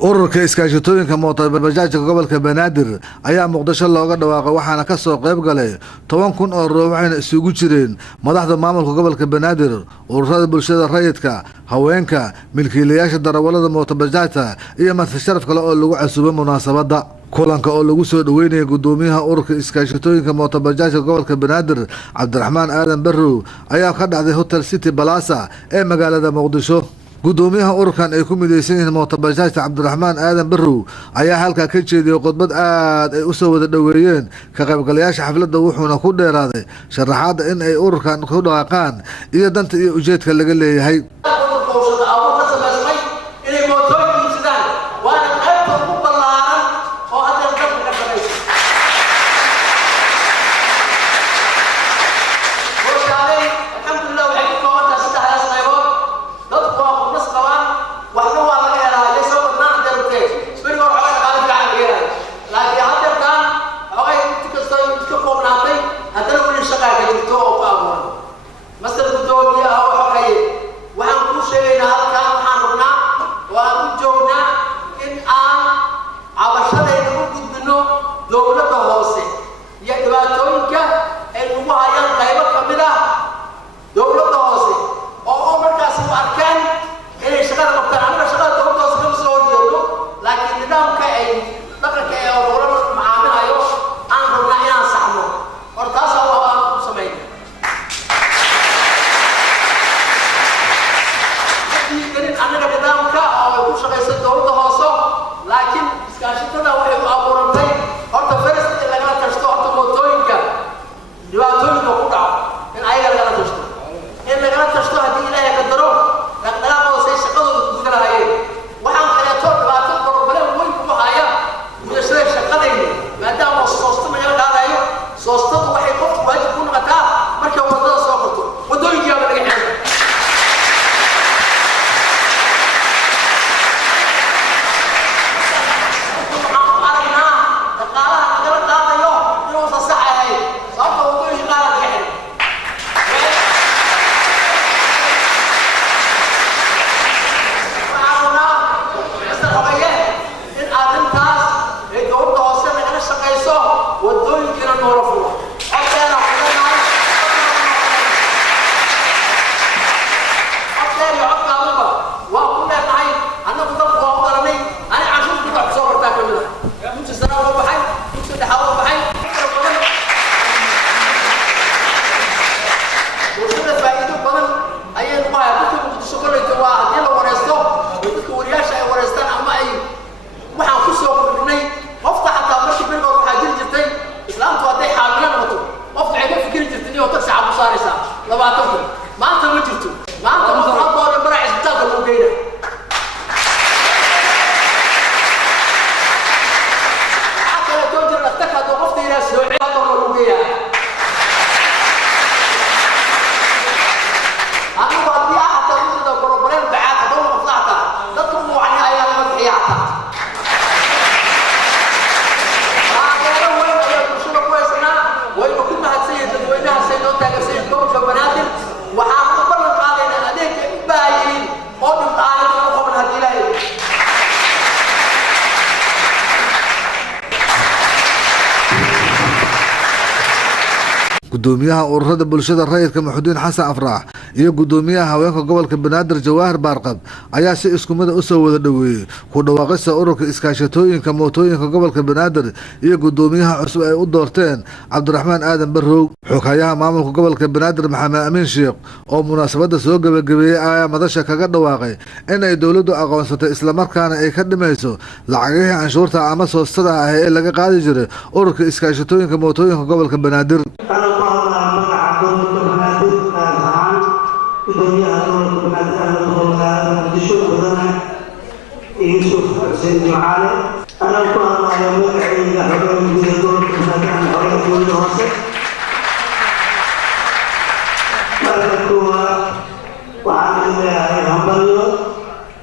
ururka iskaashatooyinka mootobajaajka gobolka Banaadir ayaa Muqdisho looga dhawaaqay waxaana ka soo qayb galay 10,000 oo ruux waxayna isugu jireen madaxda maamulka gobolka Banaadir, ururada bulshada rayidka, haweenka, milkiilayaasha darawalada mootobajaajka iyo marti sharaf kale oo lagu casuubay munaasabada. kulanka oo lagu soo dhaweynayay gudoomiyaha ururka iskaashatooyinka mootobajaajka gobolka Banaadir Cabdiraxmaan Aadan Barrow ayaa ka dhacday Hotel City Plaza ee magaalada Muqdisho. gudoomiyaha ururkan ay ku mideysan yihiin mootobajaajka Cabdiraxmaan Aadan Barrow ayaa halka ka jeediyay khudbad aad ay u soo wada dhaweeyeen ka qaybgalayaasha xafladda, wuxuuna ku dheeraaday sharaxaadda in ay ururkan ku dhaqaaqaan iyo danta iyo ujeedka laga leeyahay. gudoomiyaha ururada bulshada rayidka Maxudiin Xasan Afraax iyo gudoomiyaha haweenka gobolka Banaadir Jawaahir Baarqab ayaa si isku mid ah u soo wada dhaweeyay ku dhawaaqista ururka iskaashatooyinka mootooyinka gobolka Banaadir iyo gudoomiyaha cusub ay u doorteen Cabdiraxmaan Aadan Barrow. xoghayaha maamulka gobolka Banaadir Maxamed Amiin Sheekh oo munaasabada soo gabagabeeyay ayaa madasha kaga dhawaaqay in ay dawladdu aqoonsatay isla markaana ay ka dhimayso lacagihii canshuurta ama soostada ah ee laga qaadi jiray ururka iskaashatooyinka mootooyinka gobolka Banaadir.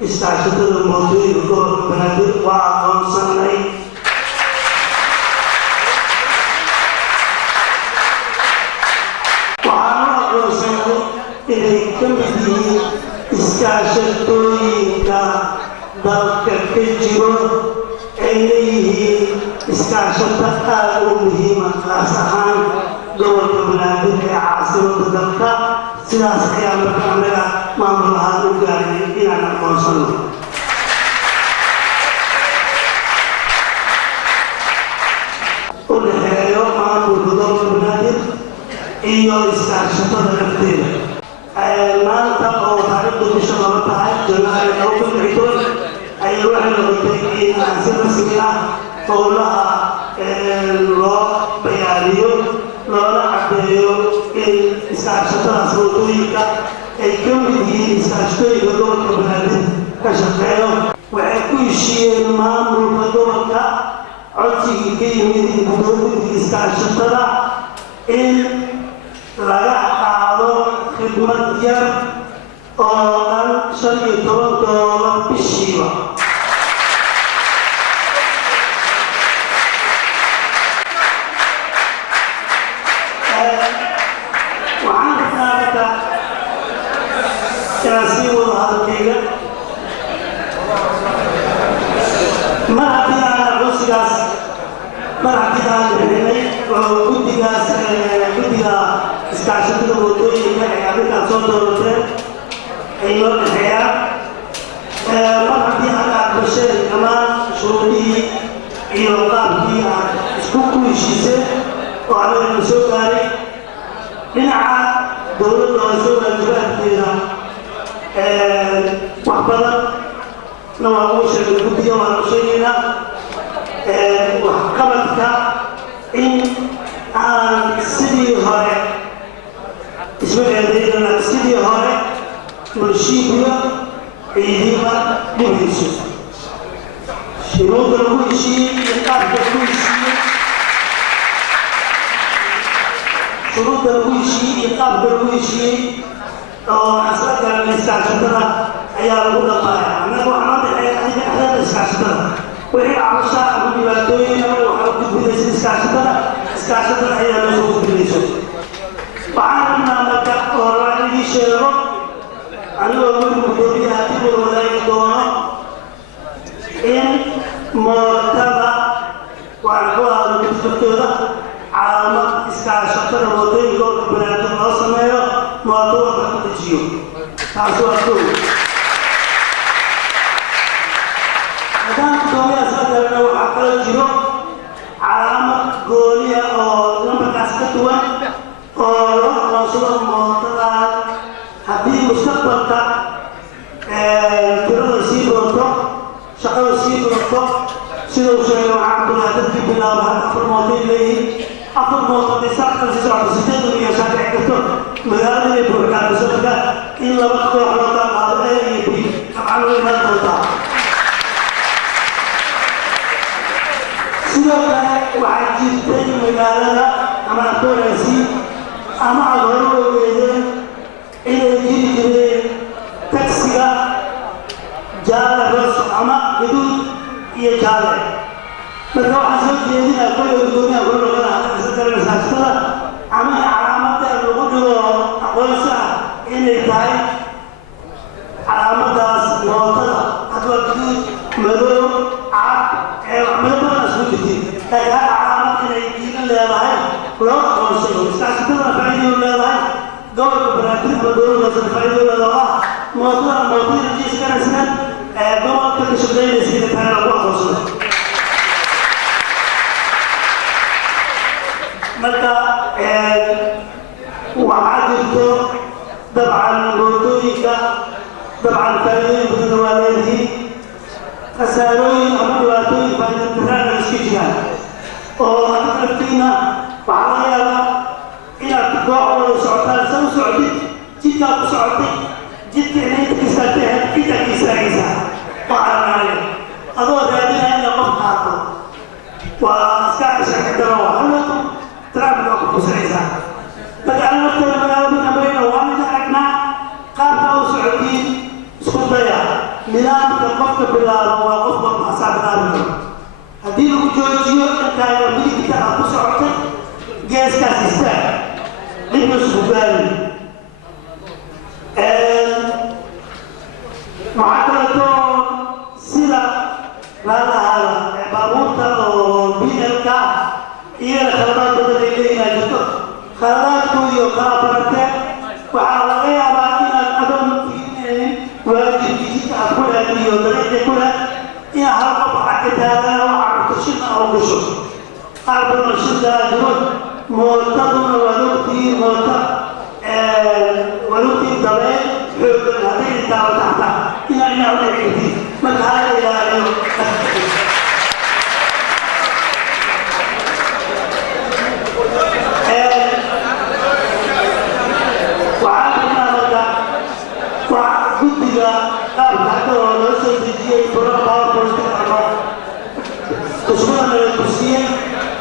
iskaashatada mootooyinka gobolka Banaadir waa aqoonsanay. waxaanu aqoonsanay inay ka mid yihiin iskaashatooyinka dalka ka jira jiro ay leeyihiin iskaashata aad u muhiima kaas ahaan gobolka banaadir ee caasimadda dalka sidaas ayaa marka annaga maamul ahaan u gaarnay inaan aqoonsano u dhexeeyo maamulka gobolka banaadir iyo iskaashatada lafteeda maanta oo taariikhdu bisha laba tahay Janaayo 2020 ayay waxay noqotay in aan si rasmi ah howlaha loo bayaaniyo loona caddeeyo in iskaashatadaas waddooyinka ay ka mid yihiin iskaashatooyinka gobolka banaadir ka shaqeeyo waxay ku heshiiyeen maamulka gobolka codsigii ka yimid guddoomiyada iskaashatada in laga qaado khidmad yar oo dhan $15 bishiiba waxaan rabnaa inaan sii wado hadalkayga mar haddii aan aqoonsigaas mar haddii aan bixinay oo guddiga iskaashatada waddooyinka ee arrintaas soo doorateen ay noo dhexeeyaan mar haddii aad aqbasheen dhammaan shuruudihii iyo qaabkii aad isku heshiiseen oo anagana soo gaaray dhinaca dowladda oo soo waajibaadkeeda wax badan na waa ugu sheegay guddiga waan u sheegaynaa waxqabadka in aan sidii hore isma eedaynana sidii hore bulshiibiga ciidiba dhibhayso shuruudda lagu heshiiyey iyo qaabka lagu heshiiyey shuruudda lagu heshiiyey iyo qaabka lagu heshiiyey oo asla garan iskaashatada ayaa lagu dhaqaaya annaga waxaa noo dhexeeya adiga dhexdeeda iskaashatada wixii cabasha ama dhibaatooyin waxaa u gudbinaysa iskaashatada ayaa noo soo gudbinayso waxaan rabnaa marka oo rabaa idii sheego anigoo weli guddoomiyaha dib wada wadaagi doono in mootada waan ku hadlo midfurtooda calaamad iskaashatada waddooyinka gobolka banaadir loo sameeyo mooto walba ku dejiyo taas waa kow haddaan guddoomiyaha soo galana waxaa kaloo jiro calaamad gooniya oo lambarkaas ka duwan oo loo aqoonsado mootadan haddii mustaqbalka tirada sii doonto shaqada sii doonto siduu sheegay waxaan kulaa dadkii bilaaba hadda 4 mooto ay leeyihiin 4 mooto hadday saackan sii socoto 8 iyo shan dhici karto magaalada inay buuxkaamiso marka in laba koox loo kala qaado A iyo B dabcan way imaan doontaa sidoo kale waxaa jirtay magaalada ama aqoonaysi ama aad hore u ogeedeen inay jiri jireen taksiga jaale roos ama guduud iyo jaale marka waxaan soo jeedinaa kolley guddoomiyaha gobolka iskaashatada ama calaamadda lagu dhigo aqoonsi ah inay tahay calaamaddaas mootada hadwa guduud madow cad midabadana isku jirtay laakiin hal calaamad inay diidan leedahay loo aqoonsado iskaashatadana faa'iido leedahay gobolka banaadir ama dowladdaasna faa'iido leedahay mootada rajiiskanaysan gobolka ka shaqeynaysa inay tahay lagu aqoonsado marka waxaa jirto dabcan mootooyinka dabcan faa'iidooyin badan waa leedihiin khasaarooyin ama dhibaatooyin faa'iidooyin iska jiraan oo adiga laftiina waxaa laga yaabaa inaad koox wada socotaan sa u socotid jidkaa ku socotay jidka inaynta ka istaagtay ahayd intaa ka istaagaysaa waxaa naaya adoo raadinaya inaad qof qaato waa iska sharci daro waa halwado traffic waa ku kusanaysaa marka ana lafteeda magaalada nabayna waa mid aragnaa qaabka u socotiin isku daya nidaamka qofka bilaabo waa qof walba asaa bilaabi karo haddii lagu joojiyo intaaga midigta aad ku socotay geeskaas istaag dhibna isku gaari هذا بابورتا وبيئلكا إيه الخلطات بدل ما جتو خلطات كويو خلطات وعلى أباني الأدم واجب جديد أقول هذه يودري كلها يا هرب عقدها وعقدشنا أو بشر أربع مشدة جرود مرتضم ولوتي ولوتي الضباب حب هذه الدعوة تحتها إلى أن أعود إليه من هذا إلى أن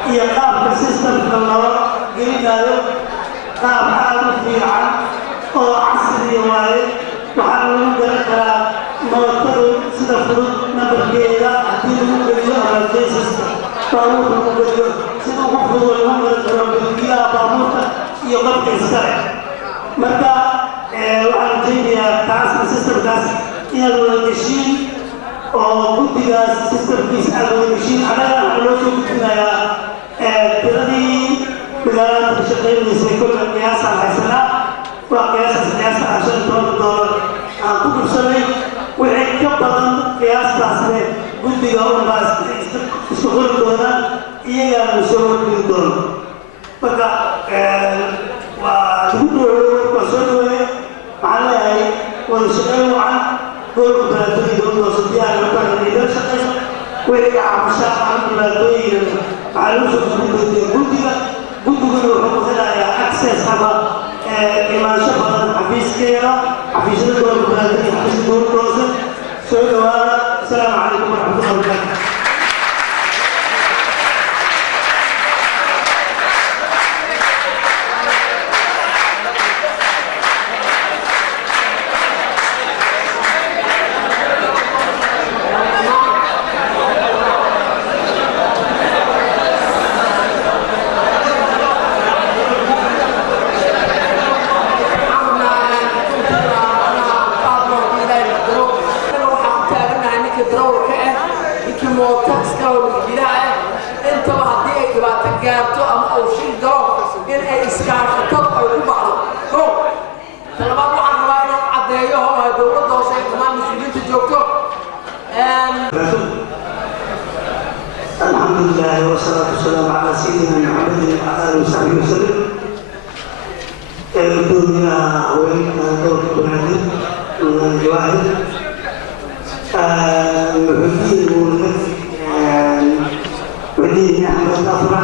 يقام بسيستم الله قلنا قام هذا في عام أو عصري وايد وحاولوا ذلك موتر سنفرد نبرجيلا أدين مقبلين على الجيسس فهو مقبلين سنوقف والمقبلين بالبيئة باموتا يقف إسرائيل متى وعلى جينيا تعاس سيستم داس إلى الوالدشين أو كتير سيستم كيس على الوالدشين على شو كتير تردي بلاد تشتغل بسيكون القياس على السنة وقياس القياس عشان $2 كل سنة وعندك بدن قياس تحسب قد يوم بس شغل دونا إيه المسؤول من دون بقى ودور وصلوا على ونسألوا عن دور بلادي دور وصديان وكان يدرس شيء ويرجع مشاعر عن بلادي معلومة قلت له هذا أكسس هذا إما شبه حفيز كيرا حفيز الدور البلدي حفيز الدور الدوزن سؤال السلام عليكم ورحمة الله وبركاته الحمد لله والصلاة والسلام على سيدنا محمد وعلى آله وصحبه وسلم. الدنيا وين دور بنادم من الجواهر المحبين والمدين أحمد أفرح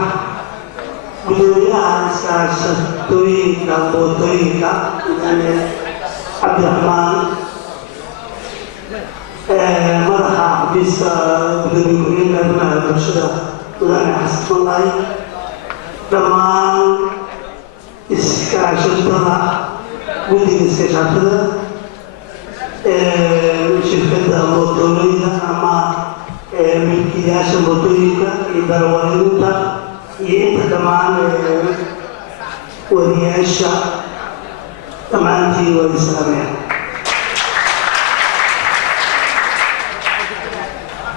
بدنيا ساشتويكا بوتويكا يعني عبد الرحمن مرحبا بس بدون كريم لنا برشلونة لنا حسب الله لما إسكاشتنا ودي إسكاشتنا شركة موتورية أما ملكياش موتورية إدارة يتكلمان ورياشة تمانتي والإسلامية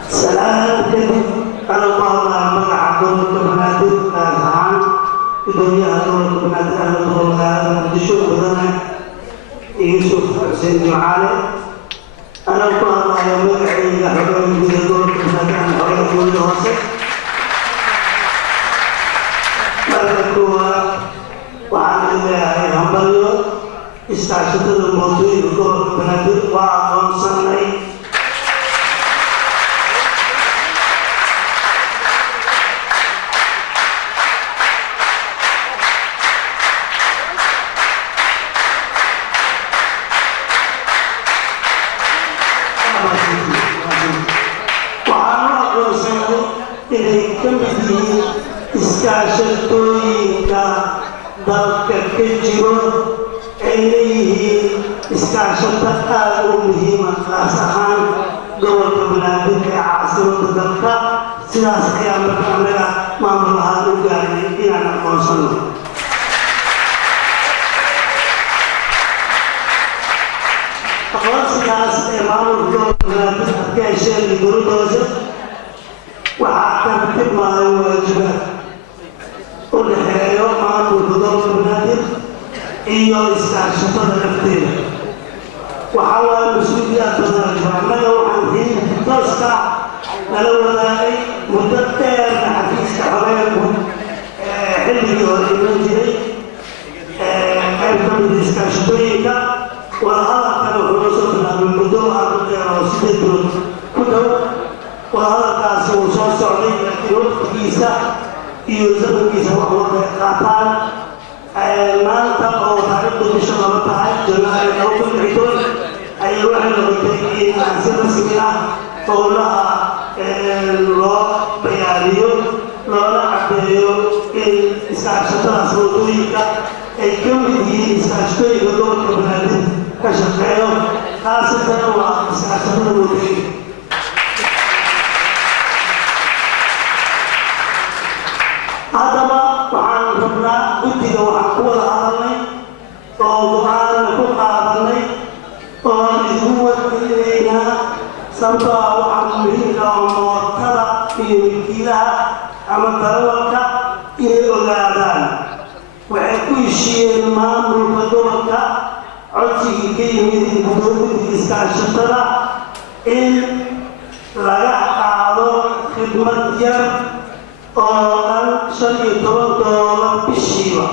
سلام كذب على الله مع دولة بنادم الآن الدنيا دولة بنادم أهل الله نشوف بدنا يوسف حسين جمعالي أنا الله يوم العيد حضور من دولة بنادم حضور من الوسط مركوا وعن الله يهمل استعشت الموضوع دولة بنادم وعن صنعي iskaashatooyinka dalka ka jiro ay leeyihiin iskaashata aad u muhiima qaas ahaan gobolka banaadir ee caasimada dalka sidaas ayaa marka anaga maamul ahaan u gaaray inaan aqoonsano aqoonsigaas ee maamulka gobolka banaadir ka hesheen dowladooda iyo iskaashatada lafteeda waxaa waa mas-uuliyaad badan annaga waxaan xiriirka tooska nala wadaagay muddo dheerna xafiiska haweenku xilligii hore iman jiray qayb ka mida iskaashatooyinka wadahadalkana wuxuu la soo bilaabay muddo aad u dheer oo 8 bilood ku dhow wadahadalkaasi uu soo socday laakiin waqtigiisa iyo zamankiisa wax walba qaataan maanta oo taariikhdu bisha 2 tahay Janaayo 2010 ayay waxay noqotay in aan si rasmi ah howlaha loo bayaaniyo loona caddeeyo in iskaashatadaas wadooyinka ay ka mid yihiin iskaashatooyinka gobolka banaadir ka shaqeeyo khaasatan waa iskaashatada wadooyinka haddaba waxaan rabnaa guddiga waxaan ku wada hadalnay oo go-aan ku qaadanay oo isugu wargelinaynaa sababtoo ah waxaa muhiimka oo mootada iyo milkiilaha ama darawalka inay ogaadaan waxay ku heshiiyeen maamulka gobolka codsigii ka yimid gudoominta iskaashatada in laga qaado khidmad yar oo dhan $15 bishiiba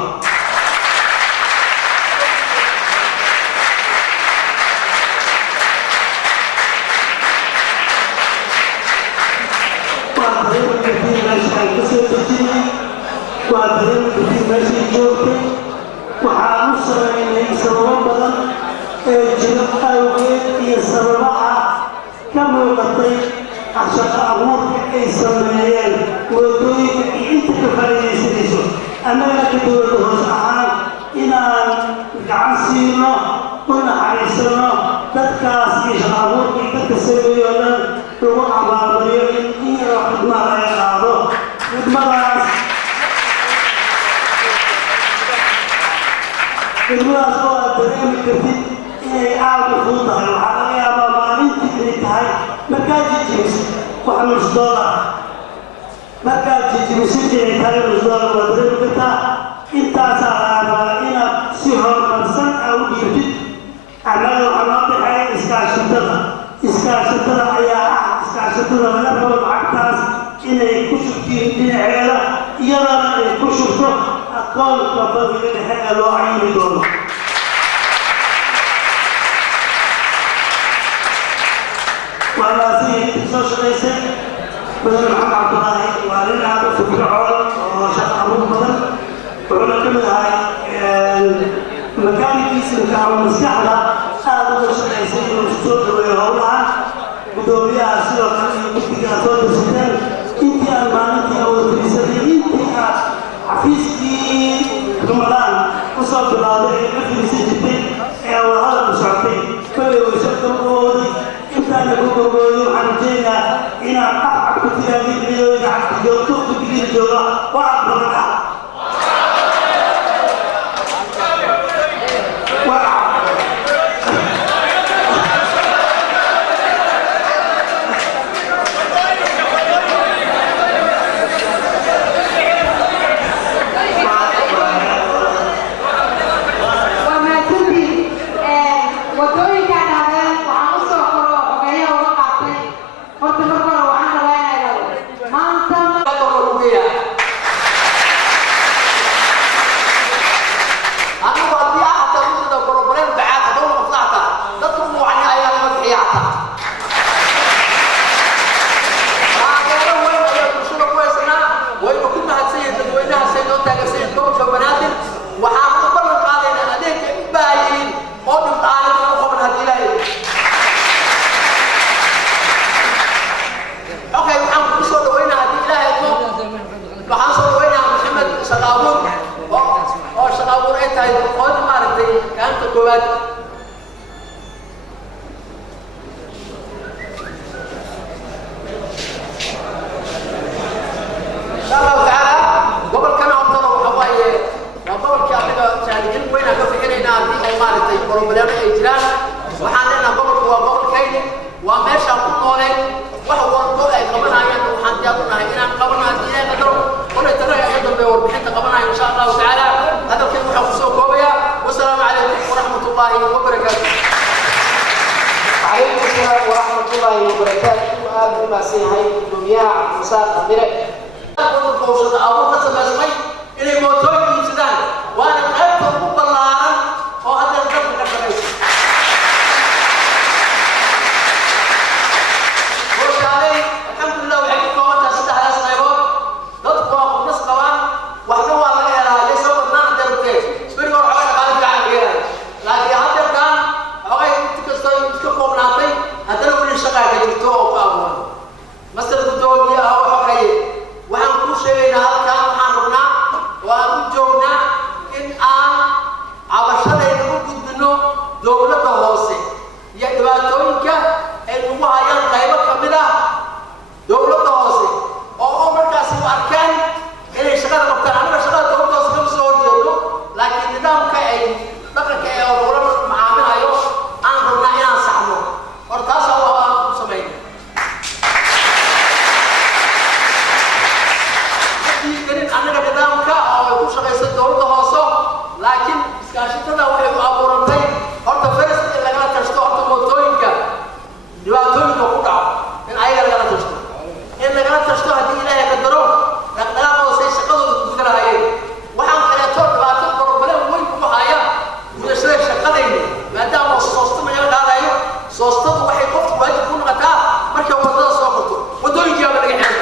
waa dareemkii meeshii joogtay waxaan u sameynay sababo badan ee jiro awgeed iyo sababaha ka muuqatay shaqo abuurka ay sameeyeen wadooyinka iyo inta ka faa'iidaysanayso annaga ka dowladda hoos ahaan inaan gacan siino u naxariisano dadkaas iyo shaqo abuurka iyo dadka sameeyo dhan lagu abaalmariyo in yaroo khidmad laga qaado khidmadaas oo aad dareemi kartid inay aad u fudud tahay waxaa laga yaabaa maalintii inay tahay markaad jijimisid wax $1 markaad jijimisid inay tahay $1 waa dareemi kartaa intaasaa laga rabaa inaad si horumarsan u dhiibtid annaga waxaa loo dhexeeya iskaashatada ayaa ah iskaashatada laga rabo lacagtaas inay ku shubtiin dhinaceeda iyadana ay ku shubto aqoonka bangiga dhexe ee loo cayimi doono waa laasiin soo shaqaysay badan maxamed cabdulaahi waa nin aad u firfircoon oo shaqo abuur badan wuxuuna ka mid ahay makaanikiisinka ama maskaxda aad uga shaqaysay inuu soo dhaweeyo howlahan gudoomiyaha sidoo kale iyo guddiga soo dirsateen intii aan maalintii wada fadhiisanay intii aad xafiiskii Ramadan kusoo bilowday ee ka fadhiisan jirtay ee wadahadalku socotay kolay wayso gabagooday intaana ku gabagooday waxaan rajaynayaa inaad caqcab ku tiraadid iyadoo gacanta joogto guddigiina jooga waa badan ah وبحث قبلنا إن شاء الله تعالى هذا الكلام وحنا نسوق ويا والسلام yahay gudoomiyaha Cabdisaaq Qamire qowshada abu ka sameeyay inay mootooyin iibsadaan waana qaybta ugu ballaaran oo hadda dadka ka shaqeeya washaalay alxamdulillah waxay ku koobantahay saddexdaas qaybood dadku waa ku nas qabaan waxna waa laga helaa leeso badnaan darteed bari hore waxay qaadan gacan geeray laakiin hadda kan waxay iska koobnaatay haddana weli shaqo ka jirto oo ka abuuran masal gudoomiyaha waxa kale waxaan ku sheegaynaa halkaan waxaan rabnaa waan u joognaa in aan cabashadayna u gudbino dowladda hoose iyo dhibaatooyinka ay ugu hayaan qaybo ka mid ah dowladda hoose oo markaasi u arkaan inay shaqada qabtaan aniga shaqada dowladda hoose kama soo horjeedo laakiin nidaamka ay dhaqanka ee loola macaamilayo aan rabnaa inaan saxno hor taas waa ku sameyn anaga nidaamka oo ku shaqeysa dowladda hoose laakiin iskaashatada waxay u abuurantay horta faras in laga tashto horta mootooyinka dhibaatooyinka ku dhaco in ayaga laga tashto in laga tashto haddii ilaahay ka daro dhaqdhaqaaq hoose shaqadooda gudanaayeen waxaan kaleeto dhibaato problem weyn ku haya gudashada shaqadayna maadaama soosta magaala qaadayo soostadu waxay qofku waajib ku noqotaa marka wadada soo qorto wadooyinka laga xiro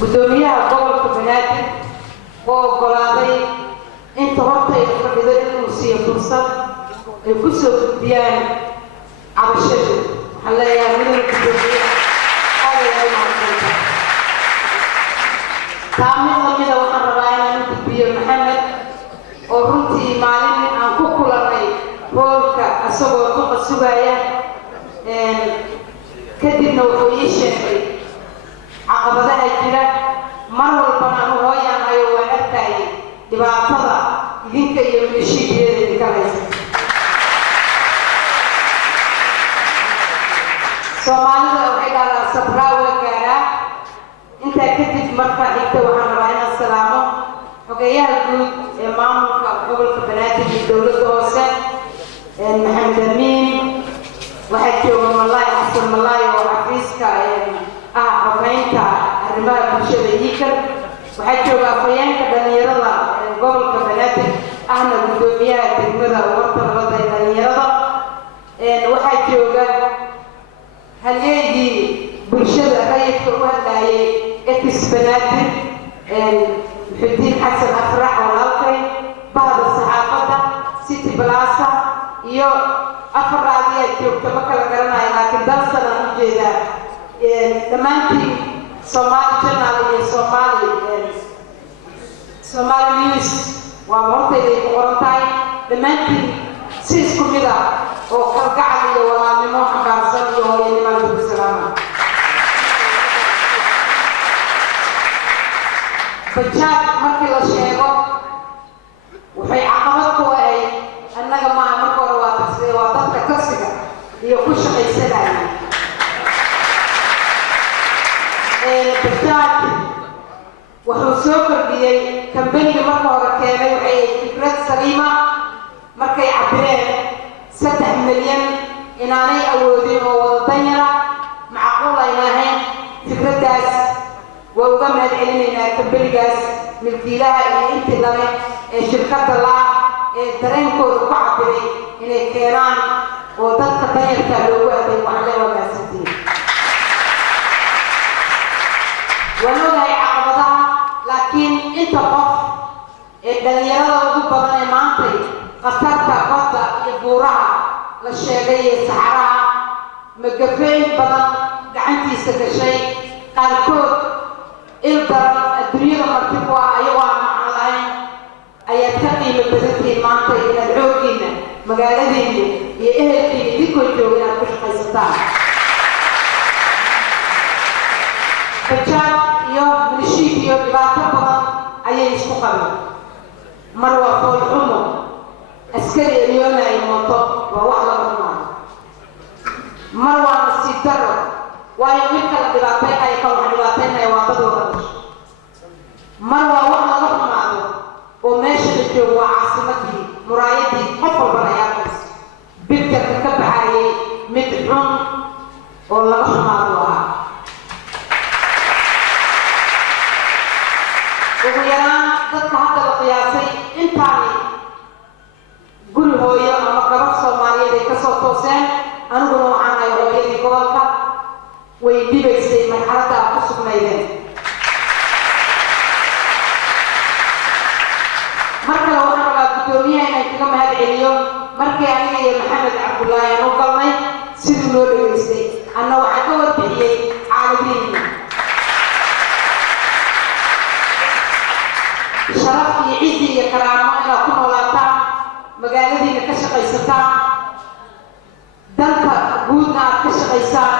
gudoomiyaha gobolka Banaadir oo ogolaaday inta horta ay fadhido inuu siiyo fursad ay ku soo gudbiyaan cabashada waxaa leeyahay midowga gudoomiyaha taamid lamida waxaan rabaa inaan gudbiyo Maxamed oo runtii maalin aan ku kulanay hoolka asagoo duqa sugaya kadibna wuxuu ii sheegay caqabadaha jira mar walbana anu hooyanahay oo waan arkayay dhibaatada idinka iyo mileshiyadeeda idinka haysa soomaalida waxay dhahdaa sabraa waa gaaraa intaa kadib marka xigta waxaan rabaa inaan salaamo xogeeyaha guud ee maamulka gobolka Banaadir iyo dowladda hoose Maxamed Amiin waxaa jooga Malaay Xasan Malaay oo xafiiska habeynta arrimaha bulshada iikar waxaa jooga afhayeenka dhalinyarada gobolka Banaadir ahna gudoomiyaha degmada warta nabadda ee dhalinyarada waxaa jooga halyeeyii bulshada rayidka u hadlayay etis Banaadir Muxudiin Xasan Afrax walaalkay bahda saxaafadda City Plaza iyo afraadiya joogta ma kala garanayo laakiin dalsana u jeeda dhammaantiin Somali Channel iyo Somali News waa hortayda ku qoran tahay dhammaantiin si isku mid ah oo kalgacal iyo walaalnimo xambaarsan iyo hooyanimo lagu salaamo bajaaj markii la sheego waxay caqabad ku ahayd annaga maaha marka hore waa dadka kursiga iyo ku shaqaysanaya bajaaj wuxuu soo kordhiyey kambaniga marka hore keenay waxay fikrad saliima markay cabireen 3 milyan inaanay awoodin oo wada danyara macquul ayna ahayn fikraddaas waa uga mahadcelinaynaa kambanigaas milkiilaha iyo intii lale ee shirkadda ee dareenkooda ku cabiray inay keenaan oo dadka danyarka loogu adeeg waxle wanaagsantiin waan ogahay caqabadaha laakiin inta qof ee dhalinyarada ugu badan ee maantay khatarta badda iyo buuraha la sheegay ee saxaraha magafeyn badan gacantiisa gashay qaarkood il daran adduunyada marti ku ah ayagoo aan macno lahayn ayaad ka qiimo badantiin maanta inaad xooggiina magaaladiina iyo ehelkiina idinkoo jooga inaad ku shaqaysataan bajaaj iyo milishiid iyo dhibaato badan ayay isku qabeen mar waa fool xumo askari eryoonaya mooto waa wax laga xumaado mar waa nasiib daro waayo midka la dhibaataynaya ka wax dhibaataynaya waa dad wada dhashay mar waa wax laga xumaado oo meesha la joogo waa caasimadii muraayadii qof walbana ay arkayso bidkarka ka baxayay mid xun oo laga xumaado ahaa ugu yaraan dadka hadda la qiyaasay intaani guri hooyo ama gabar Soomaaliyeed ay kasoo tooseen aniguna waxaan ahay hooyadii gobolka way dhibaysay marxaladda aan ku sugnaydeen marka waxaan rabaa gudoomiyaha inaan kaga mahadceliyo markii aniga iyo Maxamed Cabdullaahi aan u galnay siduu noo dhageystay anna waxaan ka warbixiyey xaaladihiina sharaf iyo cizi iyo karaamo inaad ku noolaataan magaaladiina ka shaqaysataan dalka guudna aad ka shaqaysaan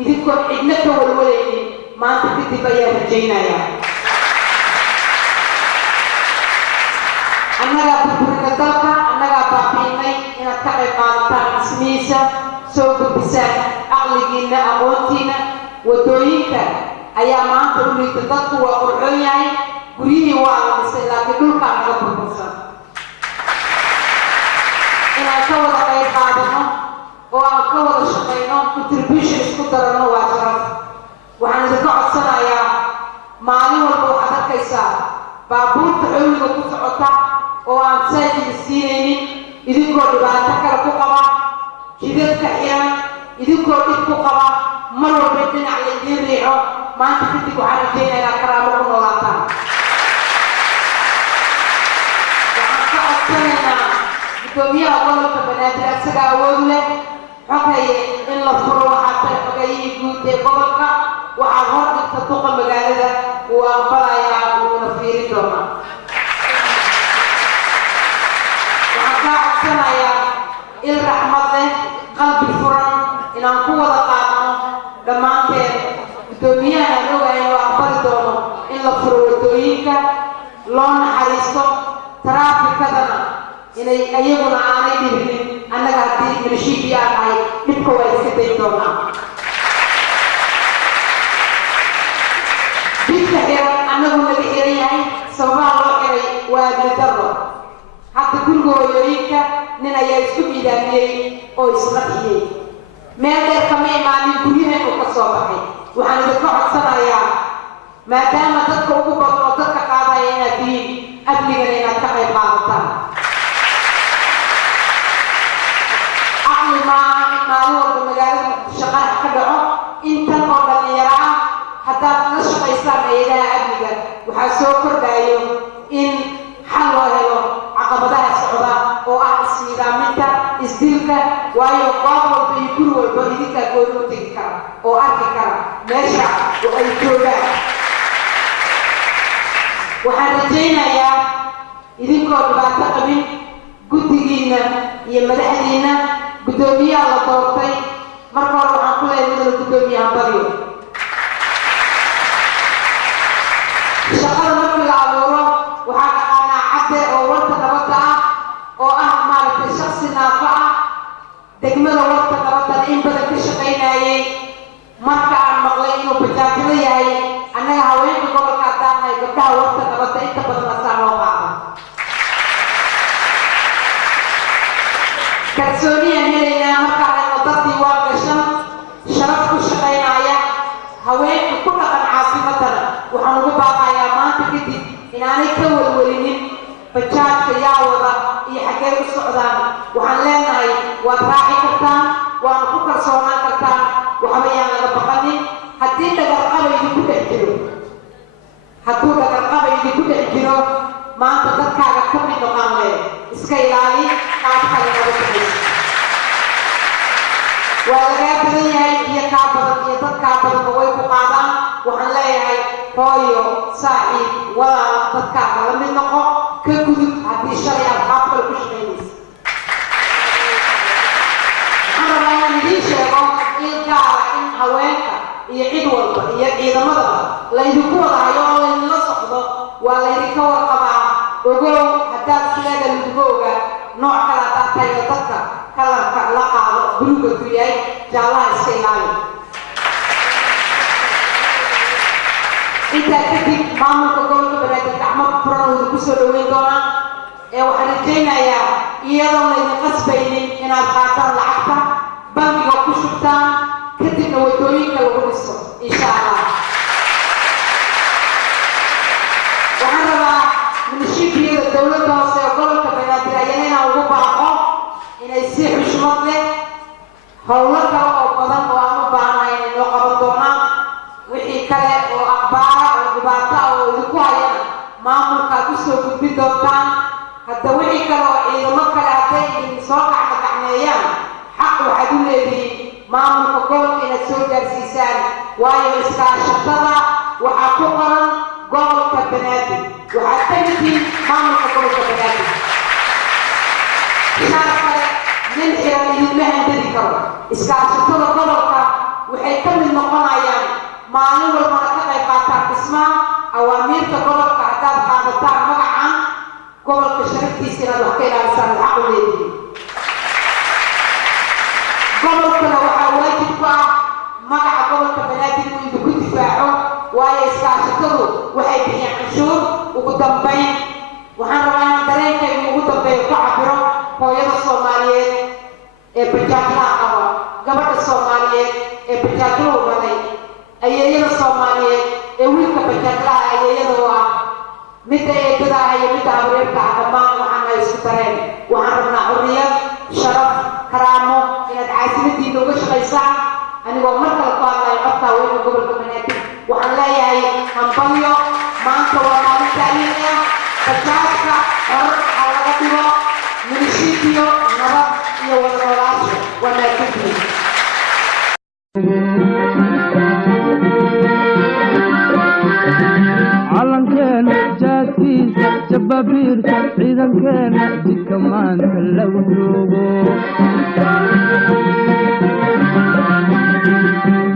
idinkoo cidna ka walwalaynin maanta kadib ayaa rajaynayaa annagaa burburina dalka annagaa baabiinay inaad ka qayb qaadataan dhismihiisa soo gudbisaan caqligiina aqoontiina wadooyinka ayaa maanta u liita dadku waa qurxoon yahay guryihii waa la dhisay laakiin dhulkaa naga burbursan inaan ka wada qayb qaadano oo aan ka wada shaqayno contribution isku darano waa sharaf waxaan idinka codsanayaa maalin walba waxaad arkaysaa baabuurta xawliga ku socota oo aan saajida siinaynin idinkoo dhibaato kale ku qaba jidadka xiran idinkoo dhib ku qaba mar walba dhinac la idiin riixo maanta kadib waxaan rajeynaa inaad karaamo ku noolaataan waxaan ka codsanaynaa gudoomiyaha gobolka Banaadir isaga awood leh xogay in la furo waxaa tahay xogayihii guud ee gobolka waxaad hor dhigta duqa magaalada uu aqbalayaa uuna fiirin doonaa waxaan kaa codsanayaa il raxmad leh qalbi furan inaan ku wada qaadno dhammaanteen gudoomiyahan aan ogahay inuu aqbali doono in la furo wadooyinka loo naxariisto taraafikadana inay ayaguna aanay dhibinin annaga haddii milishiidii aan ahay dhibka waa iska dayn doonaa jidka xiran annagu naga xiran yahay sababaha loo xiray waa midaro hadda guriga hooyooyinka nin ayaa isku miidaamiyey oo isqarxiyey meel dheer kama imaanin guryaheenu ka soo baxay waxaan idinka codsanayaa maadaama dadka ugu badan oo dadka qaadaya inaad tihiin amnigana inaad ka qayb qaadataan caqli maaha in maalin walba magaalada shaqaha ka dhaco intan oo dhalinyaro ah haddaad la shaqaysaan hayadaha amniga waxaa soo kordhayo in xal loo helo caqabadaha socda oo ah isniidaaminta isdilka waayo goob walba iyo guri walba idinkaa gooni u tegi kara oo arki kara meesha oo ay joogaan waxaan rajaynayaa idinkoo dhibaato qabin guddigiinna iyo madaxdiinna guddoomiyaha la doortay marka hore waxaan ku leeyahay midala guddoomiyaha baryo shaqada markii la abuuro waxaa dhaqaanaa cadde oo warta nabadda ah oo ah maaragtay shaksi naafo ah degmada warta nabaddana in badan ka shaqaynayay marka aan maqlay inuu bajaajilo yahay annaga haweenka gobolka haddaan nahay gabdhaha warta nabadda inta badan asaa loo qaada kalsooniyaan helaynaa markaan ayno dad diiwaan gashan sharaf ku shaqaynaya haweenka ku dhaqan caasimadana waxaan ugu baaqayaa maanta kadib inaanay ka welwelinin bajaajka yaa wada iyo xaggee u socdaan waxaan leenahay waad raaci kartaan waana ku kalsoonaan kartaan waxba yaan laga baqanin haddii dhagarqaba idinku dhex jiro hadduu dhagarqaba idinku dhex jiro maanta dadkaaga ka mid noqon leh iska ilaali qaab kale naga shaqaysa waa lagaa badan yahay iyo kaa badan iyo dadkaa badanba way ku qaadaan waxaan leeyahay hooyo saaxiib walaal dadkaaga la mid noqo ka gudub haddii shalay aad qaab kale ku shaqaynaysa waxaan rabaa inaan idiin sheego in gaara in haweenka iyo cid walba iyo ciidamadaba laydinku wada hayo oo laydinla socdo waa laydinka warqabaa ogow haddaad sileega laguga ogaa nooc kale haddaad tahayo dadka kalarka la qaado buluuga ku yahay jaallaha iska ilaali intaa kadib maamulka gobolka banaadir gacmo furanooda ku soo dhaweyn doonaan waxaan rajaynayaa iyadoon laydin qasbaynin inaad qaataan lacagta bangiga ku shubtaan kadibna wadooyinka lagu dhiso insha allah waxaan rabaa munishibiyada dowladda hoose ee gobolka banaadir ayana inaan ugu baaqo inay si xushmad leh howlo kale oo badan oo aan u baahnahay inay noo qaban doonaan wixii kale oo aqbaara oo dhibaato ah oo idinku hayana maamulkaad u soo gudbin doontaan hadda wixii kale oo ciidamo kale hadday idin soo gacmagacmeeyaan xaq waxaad u leedihiin maamulka gobolka inaad soo gaarsiisaan waayo iskaashatada waxaa ku qoran gobolka banaadir waxaad ka midtiin maamulka gobolka banaadir shaar kale nin xiran idinma handadi karo iskaashatada gobolka waxay ka mid noqonayaan maalin walbana ka qayb qaataan dhismaha awaamiirta gobolka haddaad qaadataan magacan gobolka sharaftiisa inaad wax ka ilaalisaan xaq u leedihiin gobolkana waxaa waajib ku ah magaca gobolka banaadir inuu idinku difaaco waayo iskaashatadu waxay bixiyaan canshuur ugu dambayn waxaan rabaa inaan dareenkaygu ugu dambeeyo ku cabiro hooyada soomaaliyeed ee bajaajlaha qaba gabadha soomaaliyeed ee bajaajlahu dhalay ayeeyada soomaaliyeed ee wiilka bajaajlaha ayeeyada u ah midda eedada ah iyo midda habreerka ah dhammaan waxaana isku dareen waxaan rabnaa xurriyad sharaf karaamo inaad caasimadiina uga shaqaysaan anigoo mar kale ku hadlayo codka haweenka gobolka banaadir waxaan leeyahay hambalyo maanta waa maalin taariikhi ah bajaajka hor ha laga dhigo munishibiyo nabad iyo wada noolaasho waa maadsantihiin calankeena jaaskiisa jababiirka ciidankeena jidka maanta lagu joogo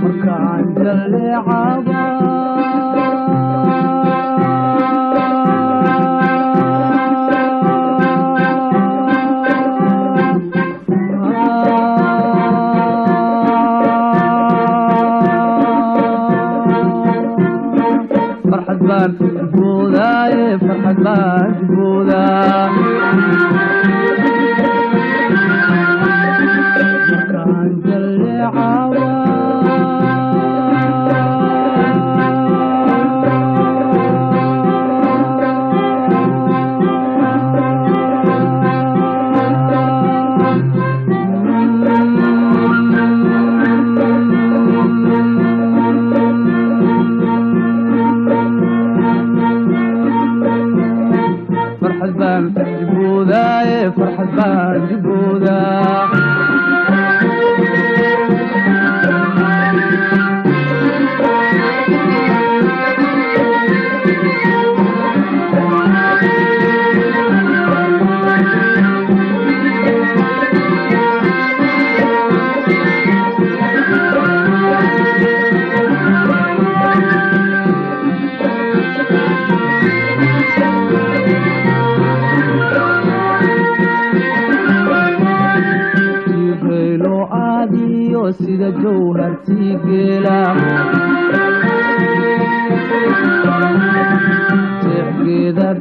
markaan jalleecaba فرحت بان جبودا فرحت بان جبودا مكان جل عوا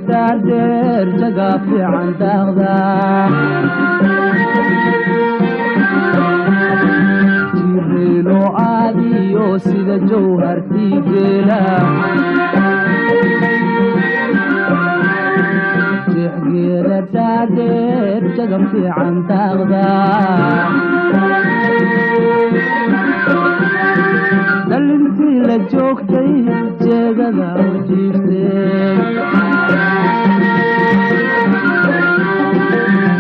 dhaadheer jaga fiican daaqda jireelo caadiyo sida jawhartii geela jeexgeeda dhaadheer jaga fiican daaqda dhalintii la joogtay jeegada u jiifteen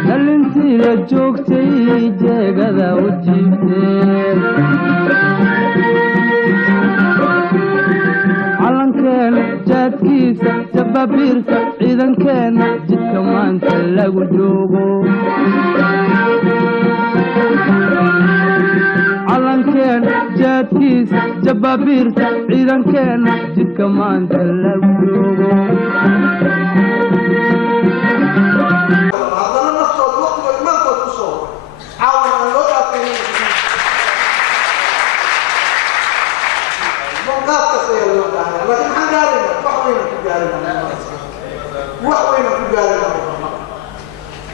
dhalintii la joogtay jeegada u jiifteen calankeena jaadkiisa jababiirka ciidankeena jidka maanta lagu joogo calankeena jaadkiisa jababiirka ciidankeena jidka maanta lagu joogo haddana naftooda waqtiga imaankood ku soo caawana aan loo dhaafaynin qaadkaas ayaa loo baahnaa laakiin maxaan gaarayna wax weynan ku gaarayna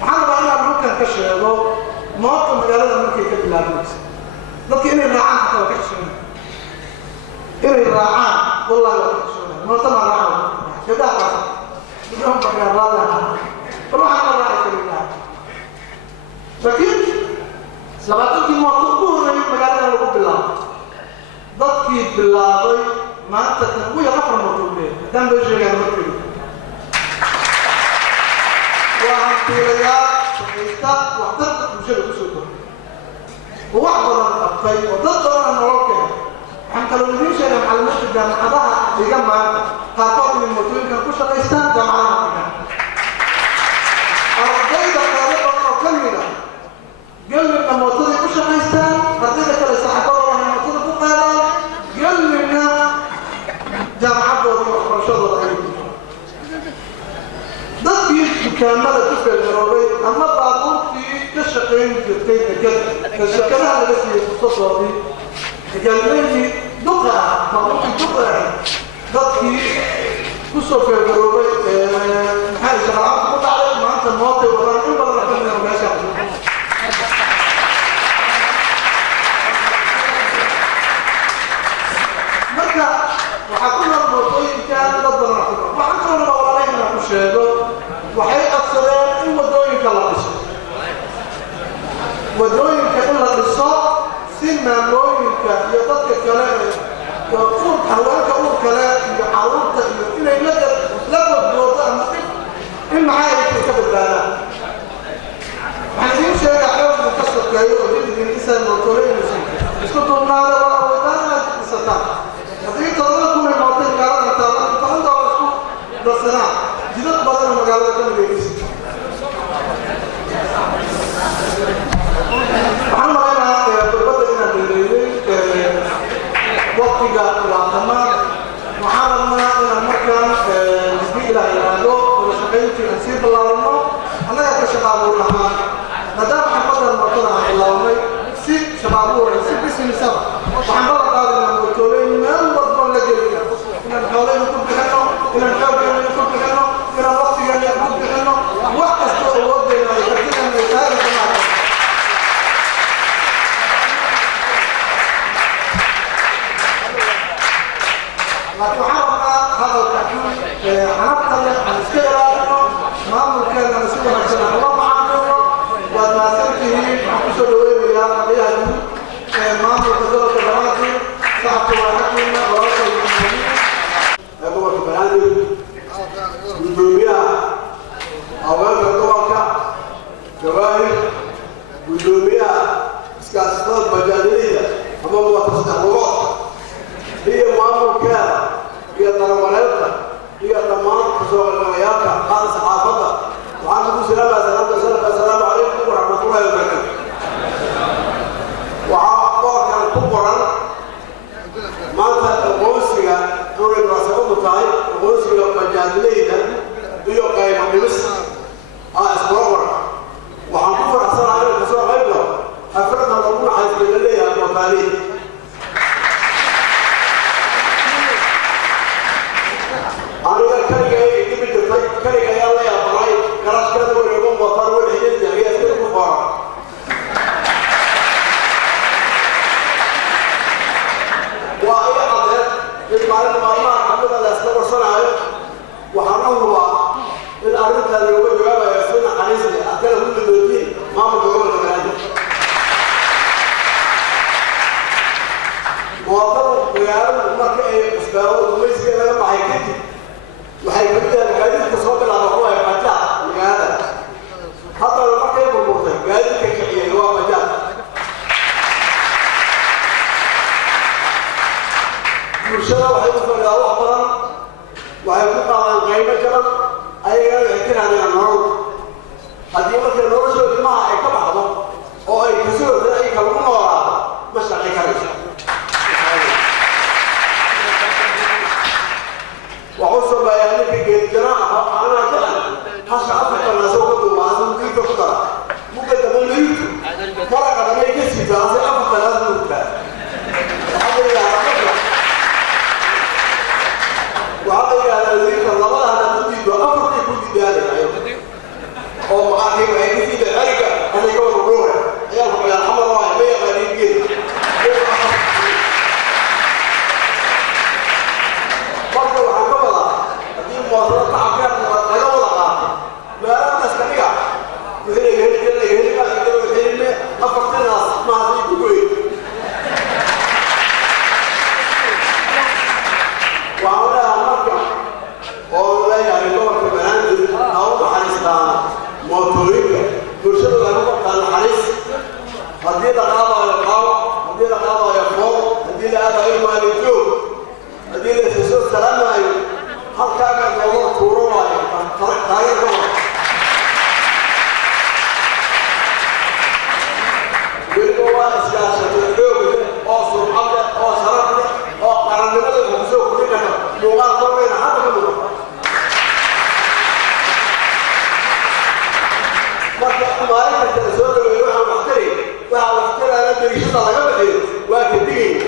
waxaan rabaa inaan halkan ka sheego moobta magaalada markay ka bilaabaysa dadka inay raacaan xataa waa ka xishoonay inay raacaan wallahi waa ka xishoonay moobta ma raacaan gabdhaha qaasa gabdhahan bakaaraada bal waxaan la raaci karinaa laakiin labaatankii moobta ugu horreeyay magaalada lagu bilaabo dadkii bilaabay maanta kan ugu yar afar mooto u leeyahay haddaan loo sheegaan markii waa hantiilayaal shaqaysta waxtarka bulshada kusoo kordhay oo wax badan qabtay oo dad badana nolol keenay waxaan kaloo idiin sheegay macallimiinta jaamacadaha dhiga maanta qaarkood inay mootooyinkan ku shaqaystaan jaamacadaha dhigan ardayda qaado badan oo ka mid ah gelmidna mootaday ku shaqaystaan ardayda kale saxaabadooda mootada ku qaadaan gelmidna jaamacadooda iyo waxbarashadooda ay dadkii dukaamada ku feelgaroobay ama baabuurtii ka shaqayn jirtay dekada shirkadaha laga siiyey fursadoodii gaalmeydii duqa ah baabuurtii duqa ah dadkii ku soo feelgaroobay maxay shaqalaanta ku dhacday maanta mootay wadaan in badan ka mida meesha marka waxaa ku nool mootooyinkan dad badan waxaan kaloo rabaa walaalay inaan ku sheego waxay qabsadeen in wadooyinka la dhiso wadooyinka in la dhiso si maamooyinka iyo dadka kale haweenka uur kale iyo caruurta iyo inay la badboodo ama in maxaa ka badbaadaan waxaan idiin sheegaa xoogku ka sokeeyo oo jididin isaan mootooleynaysan isku duubnaada waa awoodaan inaad dhisataan haddii toddoba kunay mootay magaalada taalan tobantaa waa isku darsanaa jidad badan oo magaalada ka mideegaysa waxaan maraynaa dowladda inaan dheereeyey waqtiga waa dhammaan waxaan rabnaa inaan markaan haddii ilaah yiraahdo wada shaqayntii aan sii bilaabano annaga ka shaqaabuur lahaa maadaama xafadan mootada aan bilaabnay si shaqaabuur si businessaba waxaan bala qaadaynaa mootooleyn meel walba la geli karo inaan xooleyna ku bixino inaan xooggeena ku bixino inaan waqtigeena ku bixino wax kastoo awooddeena ay kartideena ay tahay laakiin waxaan rabnaa hadalka xanabta leh aan iska ilaalino maamulkeena si wanaagsan aan ula macaamilo waad mahadsantihiin waxaan kusoo dhaweynayaa aqyaha guud maamulka gobolka banaadir shacabka waaxakiina walaalka gobolka banaadir gudoomiyaha haweenka كلي يلا يا براي كراش كذا ويقوم وطار والحين جاي يسكت مفارق وأي عدد المعلم ما حمد الله استمر صنعه وحنوه الأرض اللي هو جوابه يسون حنيسي أكله من الدين ما مجرد الكلام مواطن ويعلم مركب مستوى وميز كذا بعيكتي وحيبدأ الجديد تصوت على هو يفتح لهذا حتى لو مركب المرتب جديد كشيء هو مجال المشروع وحيكون له أخبار وحيكون على قيمة كمان أي يمكن أن ينور هذه مثل نور شو الجماعة يكبروا أو يكسروا ذلك كلامه مش عليك وعصر بياني في الجراحة أنا كذا هشعر الناس وقتوا معهم كيف تقدر ممكن تقول لي مرة كذا ما يكسي جالس أفضل لازم نقطع وهذا يعني ذيك الله ما هذا تدي وأفضل يكون ذلك أو معه وهي في ذلك أنا يقول روح يا الحمد لله بيا غريب جدا برضو عقبة هذه مواصلات عقبة غير وضعها لا نستطيع يهلك أفضل الناس ما هذه بقوي وعولا مرجع وعولا يعني دور كبيران أو حريصان موتوريك ترشد لهم كان حريص هذه القاضي يقاوم هذه القاضي يفوق هذه القاضي ما يجوب هذه الرسول سلام عليه هل كان الله كورونا تغير كمان بالقوة السياسة الحكومة أو سلطة أو شرطة أو قرارات الحكومة كلها مغالطة بين حتى كلها ما يمكن الرسول يروح محتري ومحتري أنا تريش الله قبل وكدين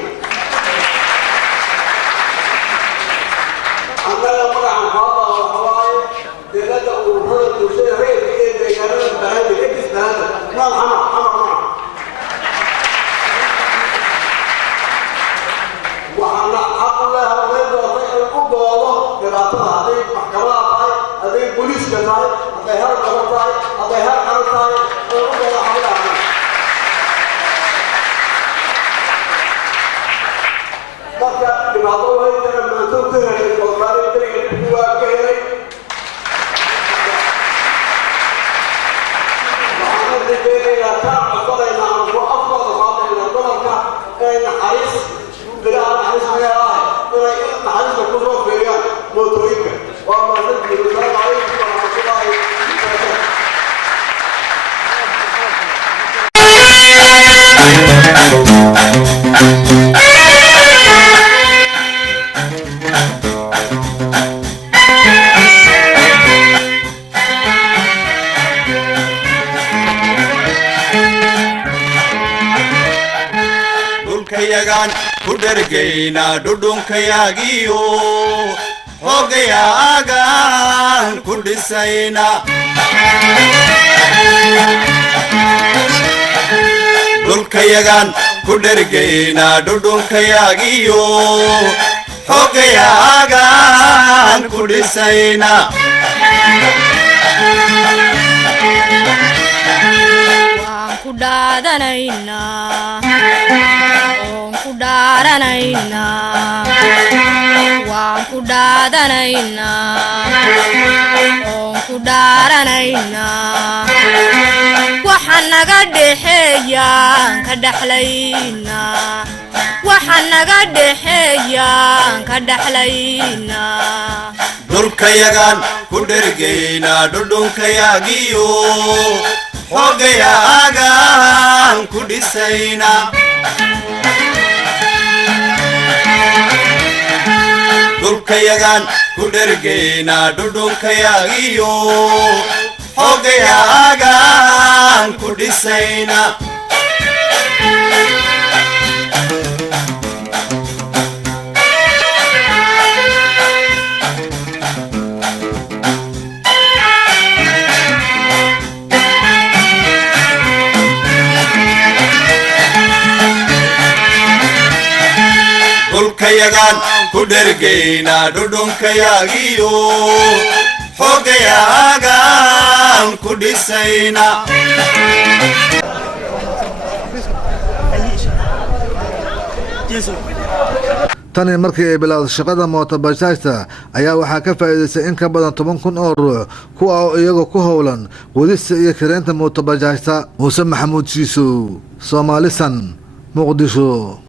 أنا أقرأ عن هذا وحوالي دلالة وحدة وشيء غير كده كمان بهذا الإكس بهذا لا حمر وحنا حق الله غير ضعيف القبة والله قراءتها هذه محكمات هذه بوليس كذا هذه هر قبضة هذه هر قرطة والله حولها مرة بموضوع هذا لما تنتهي القضاء الطريق هو كهري وعند الدين لا تعصر إلى أن أفضل هذا إلى ضربك إن حريص بلا حريص على إن حريص الكفر في ريال موتوريك وما زلت بالسلام عليكم ورحمة الله وبركاته. yagan kudergeyna dhudhunkayagiyo hogayagan kudhisayna dhulkayagan kudergeyna dhudhunkayagiyo hogayagan kudhisayna kudaadanayna oon ku dhaaranayna waan ku dhaadanayna oon ku dhaaranayna waxa naga dhexeeyaan ka dhaxlayna waxa naga dhexeeyaan ka dhaxlayna dhulkayagan ku dhergeyna dhudhunkayagiyo hogayagan ku dhisayna dhulkayagan ku dhergeyna dhudhunkayagiyo hogayagan ku dhisayna dhulkayagaan ku dhergaynaa dhudhunkayagiyo xoogayaagaan ku dhisaynaa tani markii ay bilowday shaqada mootobajaajta ayaa waxaa ka faa'iidaystay in ka badan 10,000 oo ruux kuwa oo iyagoo ku howlan wadista iyo kireynta mootobajaajta. Muuse Maxamuud Shiisow, Soomaalisan, Muqdisho.